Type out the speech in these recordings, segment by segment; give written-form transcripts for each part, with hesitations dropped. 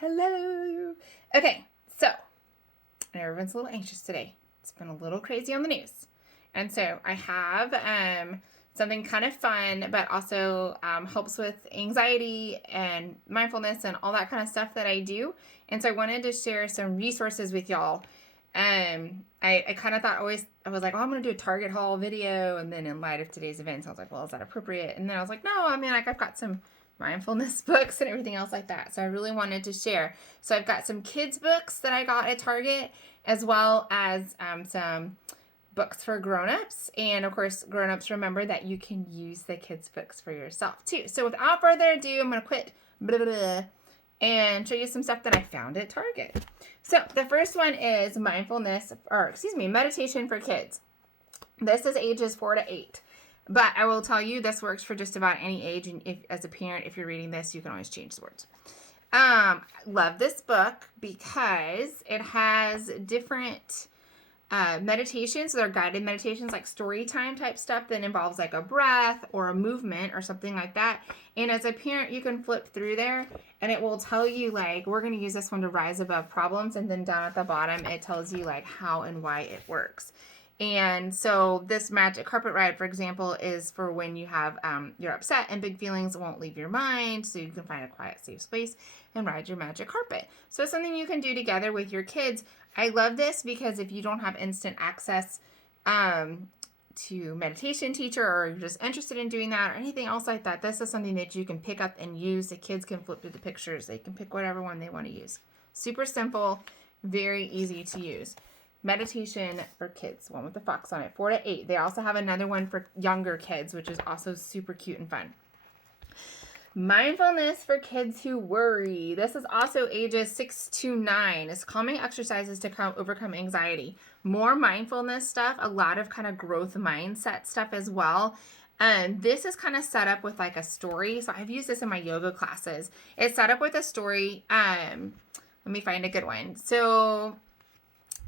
Hello. Okay, so everyone's a little anxious today. It's been a little crazy on the news. And so I have something kind of fun, but also helps with anxiety and mindfulness and all that kind of stuff that I do. And so I wanted to share some resources with y'all. I kind of thought I was like, oh, I'm going to do a Target haul video. And then in light of today's events, I was like, well, is that appropriate? And then I was like, no, I mean, like I've got some mindfulness books and everything else like that. So I really wanted to share. So I've got some kids books that I got at Target, as well as some books for grown-ups. And of course, grown-ups, remember that you can use the kids books for yourself too. So without further ado, I'm going to quit and show you some stuff that I found at Target. So the first one is meditation for kids. This is ages 4 to 8. But I will tell you, this works for just about any age. And if, as a parent, if you're reading this, you can always change the words. Love this book because it has different meditations. So they're guided meditations, like story time type stuff that involves like a breath or a movement or something like that. And as a parent, you can flip through there and it will tell you like, we're going to use this one to rise above problems. And then down at the bottom, it tells you like how and why it works. And so this magic carpet ride, for example, is for when you have, you're upset and big feelings won't leave your mind. So you can find a quiet, safe space and ride your magic carpet. So it's something you can do together with your kids. I love this because if you don't have instant access to meditation teacher, or you're just interested in doing that or anything else like that, this is something that you can pick up and use. The kids can flip through the pictures. They can pick whatever one they want to use. Super simple, very easy to use. Meditation for kids, one with the fox on it, 4 to 8. They also have another one for younger kids, which is also super cute and fun. Mindfulness for kids who worry. This is also ages 6 to 9. It's calming exercises to overcome anxiety. More mindfulness stuff, a lot of kind of growth mindset stuff as well. This is kind of set up with like a story. So I've used this in my yoga classes. It's set up with a story. Let me find a good one. So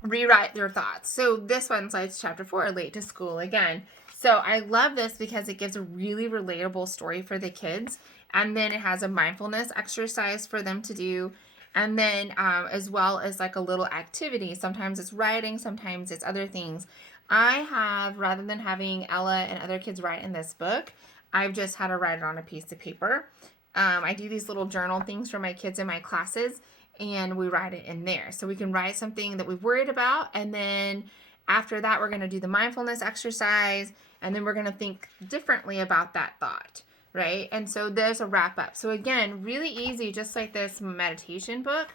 rewrite your thoughts. So this one's like chapter 4, late to school again. So I love this because it gives a really relatable story for the kids. And then it has a mindfulness exercise for them to do. And then as well as like a little activity. Sometimes it's writing, sometimes it's other things. I have, rather than having Ella and other kids write in this book, I've just had her write it on a piece of paper. I do these little journal things for my kids in my classes, and we write it in there. So we can write something that we've worried about, and then after that, we're going to do the mindfulness exercise, and then we're going to think differently about that thought, right? And so there's a wrap up. So again, really easy, just like this meditation book.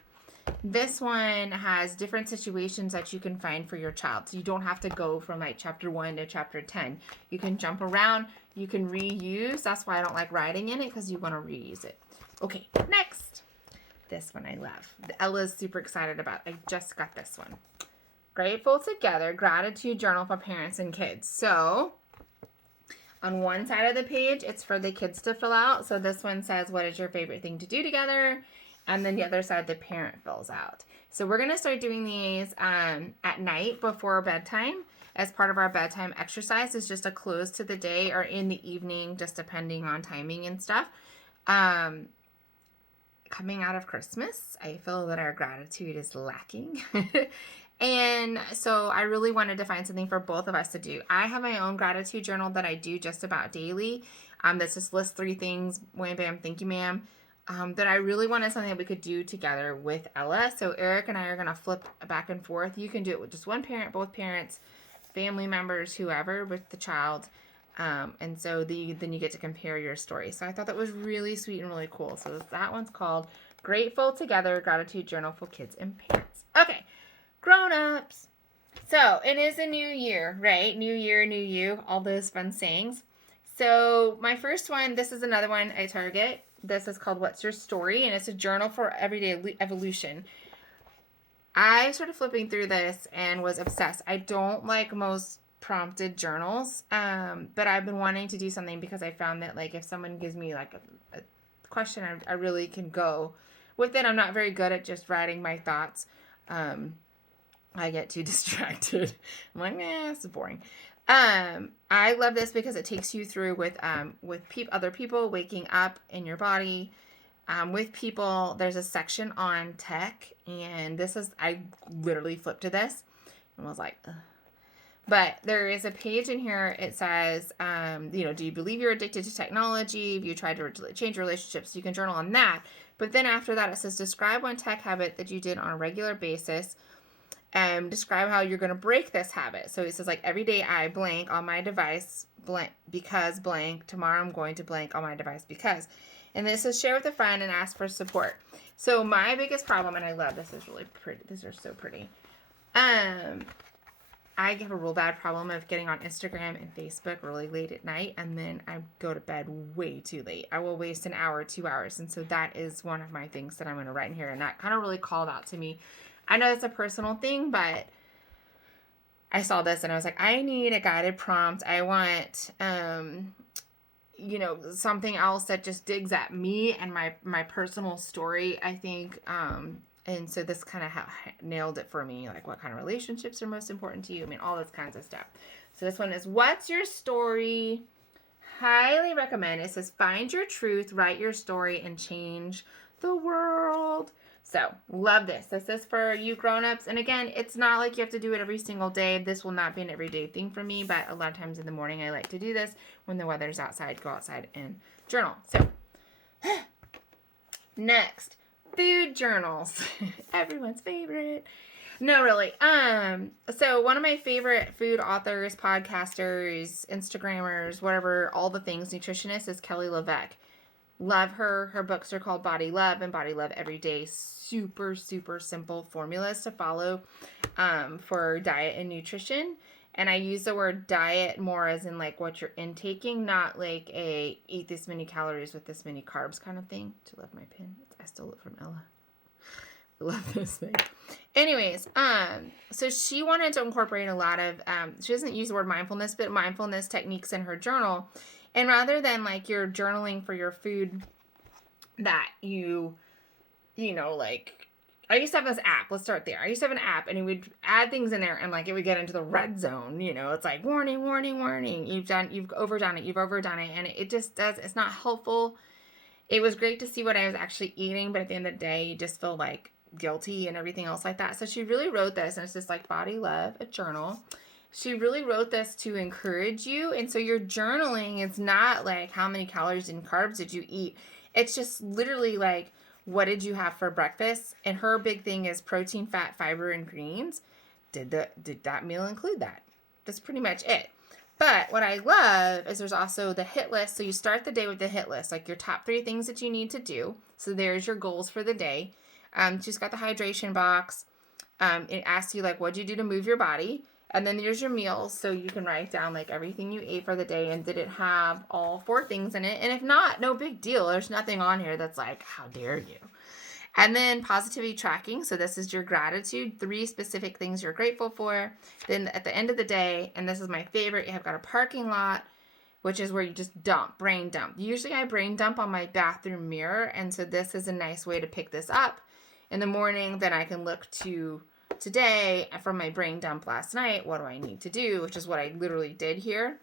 This one has different situations that you can find for your child. So you don't have to go from like chapter 1 to chapter 10. You can jump around. You can reuse. That's why I don't like writing in it, because you want to reuse it. Okay, next. This one I love. Ella's super excited about. I just got this one. Grateful Together, Gratitude Journal for Parents and Kids. So on one side of the page, it's for the kids to fill out. So this one says, what is your favorite thing to do together? And then the other side, the parent fills out. So we're going to start doing these at night before bedtime as part of our bedtime exercise. It's just a close to the day, or in the evening, just depending on timing and stuff. Coming out of Christmas, I feel that our gratitude is lacking. And so I really wanted to find something for both of us to do. I have my own gratitude journal that I do just about daily. That just lists 3 things, wham, bam, thank you, ma'am. That I really wanted something that we could do together with Ella. So Eric and I are going to flip back and forth. You can do it with just one parent, both parents, family members, whoever, with the child. And so then you get to compare your story. So I thought that was really sweet and really cool. So that one's called Grateful Together, Gratitude Journal for Kids and Parents. Okay, grown-ups. So it is a new year, right? New year, new you, all those fun sayings. So my first one, this is another one I target. This is called What's Your Story? And it's a journal for everyday evolution. I started flipping through this and was obsessed. I don't like most prompted journals, but I've been wanting to do something because I found that like if someone gives me like a question, I really can go with it. I'm not very good at just writing my thoughts. I get too distracted. I'm like, this is boring. I love this because it takes you through with other people, waking up in your body, with people. There's a section on tech, and I literally flipped to this and was like, ugh. But there is a page in here. It says, do you believe you're addicted to technology? Have you tried to change relationships? You can journal on that. But then after that, it says, describe one tech habit that you did on a regular basis. Describe how you're going to break this habit. So it says, like, every day I blank on my device blank because blank. Tomorrow I'm going to blank on my device because. And this is share with a friend and ask for support. So my biggest problem, and I love this, is really pretty. These are so pretty. I have a real bad problem of getting on Instagram and Facebook really late at night, and then I go to bed way too late. I will waste an hour, 2 hours, and so that is one of my things that I'm going to write in here, and that kind of really called out to me. I know it's a personal thing, but I saw this, and I was like, I need a guided prompt. I want, something else that just digs at me and my personal story, I think. And so this kind of nailed it for me. Like, what kind of relationships are most important to you? I mean, all this kinds of stuff. So this one is, what's your story? Highly recommend. It says, find your truth, write your story, and change the world. So love this. This is for you grown-ups. And again, it's not like you have to do it every single day. This will not be an everyday thing for me, but a lot of times in the morning, I like to do this when the weather's outside, go outside and journal. So next, food journals. Everyone's favorite. No, really. So one of my favorite food authors, podcasters, Instagrammers, whatever, all the things, nutritionists, is Kelly LeVeque. Love her. Her books are called Body Love and Body Love Every Day. Super, super simple formulas to follow for diet and nutrition. And I use the word diet more as in like what you're intaking, not like a eat this many calories with this many carbs kind of thing. Do you love my pin? I stole it from Ella. I love this thing. Anyways, so she wanted to incorporate a lot of, she doesn't use the word mindfulness, but mindfulness techniques in her journal. And rather than like you're journaling for your food that like, I used to have this app. Let's start there. I used to have an app, and it would add things in there, and like it would get into the red zone. It's like warning, warning, warning. You've overdone it, and it just does. It's not helpful. It was great to see what I was actually eating, but at the end of the day, you just feel like guilty and everything else like that. So she really wrote this, and it's just like Body Love, a journal. She really wrote this to encourage you. And so your journaling is not like how many calories and carbs did you eat. It's just literally like, what did you have for breakfast? And her big thing is protein, fat, fiber, and greens. Did that meal include that? That's pretty much it. But what I love is there's also the hit list. So you start the day with the hit list, like your top 3 things that you need to do. So there's your goals for the day. She's got the hydration box. It asks you like, what'd you do to move your body? And then there's your meals, so you can write down like everything you ate for the day, and did it have all 4 things in it? And if not, no big deal. There's nothing on here that's like, how dare you? And then positivity tracking. So this is your gratitude, 3 specific things you're grateful for. Then at the end of the day, and this is my favorite, you have got a parking lot, which is where you just brain dump. Usually I brain dump on my bathroom mirror, and so this is a nice way to pick this up in the morning. Then I can look to today from my brain dump last night. What do I need to do? Which is what I literally did here.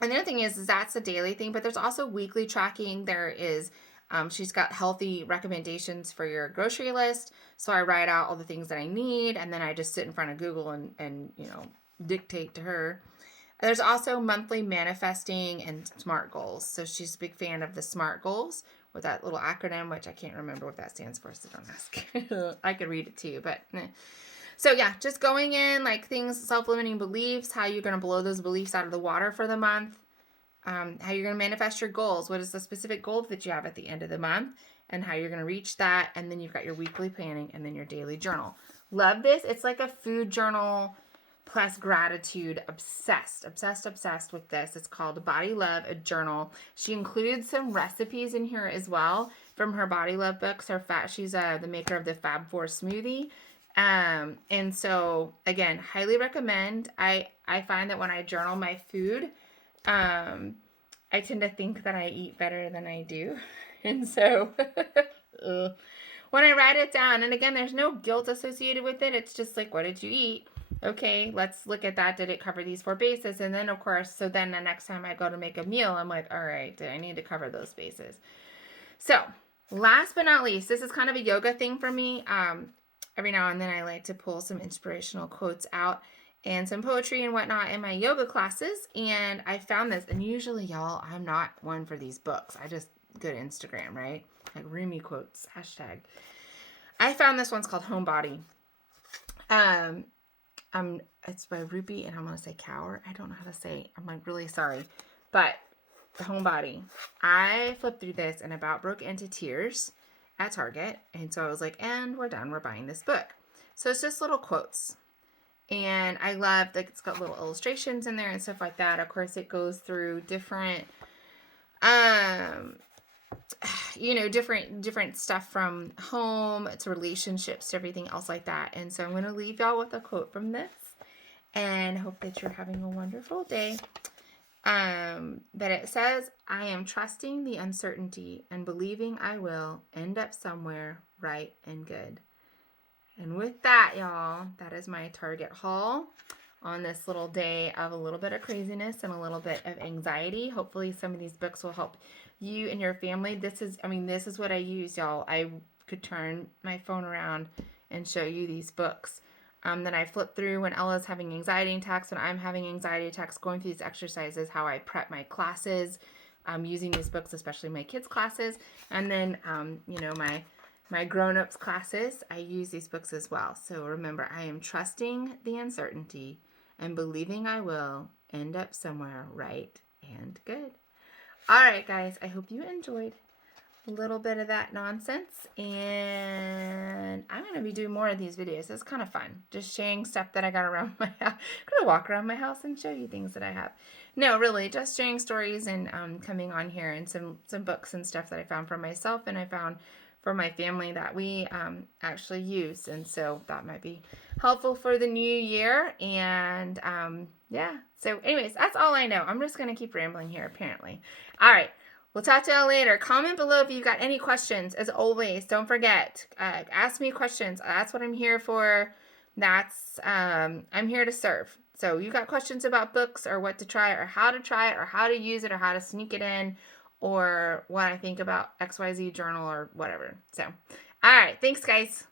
And the other thing is that's a daily thing, but there's also weekly tracking. There is, she's got healthy recommendations for your grocery list. So I write out all the things that I need, and then I just sit in front of Google and dictate to her. There's also monthly manifesting and SMART goals. So she's a big fan of the SMART goals, with that little acronym, which I can't remember what that stands for, so don't ask. I could read it to you, but so yeah, just going in like things, self-limiting beliefs, how you're going to blow those beliefs out of the water for the month, how you're going to manifest your goals, what is the specific goal that you have at the end of the month, and how you're going to reach that, and then you've got your weekly planning, and then your daily journal. Love this. It's like a food journal plus gratitude. Obsessed with this. It's called Body Love, a journal. She includes some recipes in here as well from her Body Love books. She's the maker of the Fab 4 smoothie. And so again, highly recommend. I find that when I journal my food, I tend to think that I eat better than I do. And so when I write it down, and again, there's no guilt associated with it. It's just like, what did you eat? Okay, let's look at that. Did it cover these 4 bases? And then, of course, so then the next time I go to make a meal, I'm like, all right, I need to cover those bases. So Last but not least, this is kind of a yoga thing for me. Every now and then I like to pull some inspirational quotes out and some poetry and whatnot in my yoga classes. And I found this, and usually, y'all, I'm not one for these books. I just go to Instagram, right? Like Rumi quotes, hashtag. I found this one's called Homebody. It's by Rupi, and I'm gonna say Kaur. I don't know how to say. I'm like really sorry, but the Homebody. I flipped through this and about broke into tears at Target, and so I was like, and we're done. We're buying this book. So it's just little quotes, and I love like it's got little illustrations in there and stuff like that. Of course, it goes through different different stuff from home to relationships to everything else like that. And so I'm going to leave y'all with a quote from this and hope that you're having a wonderful day. But it says, I am trusting the uncertainty and believing I will end up somewhere right and good. And with that, y'all, that is my Target haul on this little day of a little bit of craziness and a little bit of anxiety. Hopefully some of these books will help you and your family. This is what I use, y'all. I could turn my phone around and show you these books that I flip through when Ella's having anxiety attacks, when I'm having anxiety attacks, going through these exercises, how I prep my classes, using these books, especially my kids' classes, and then, my grown-ups classes, I use these books as well. So remember, I am trusting the uncertainty and believing I will end up somewhere right and good. All right, guys, I hope you enjoyed a little bit of that nonsense, and I'm going to be doing more of these videos. It's kind of fun, just sharing stuff that I got around my house. I'm going to walk around my house and show you things that I have. No, really, just sharing stories and coming on here and some books and stuff that I found for myself and I found for my family that we actually use. And so that might be helpful for the new year. And yeah, so anyways, that's all I know. I'm just going to keep rambling here, apparently. All right. We'll talk to y'all later. Comment below if you've got any questions. As always, don't forget, ask me questions. That's what I'm here for. I'm here to serve. So you got questions about books or what to try or how to try it or how to use it or how to sneak it in or what I think about XYZ journal or whatever. So, all right. Thanks, guys.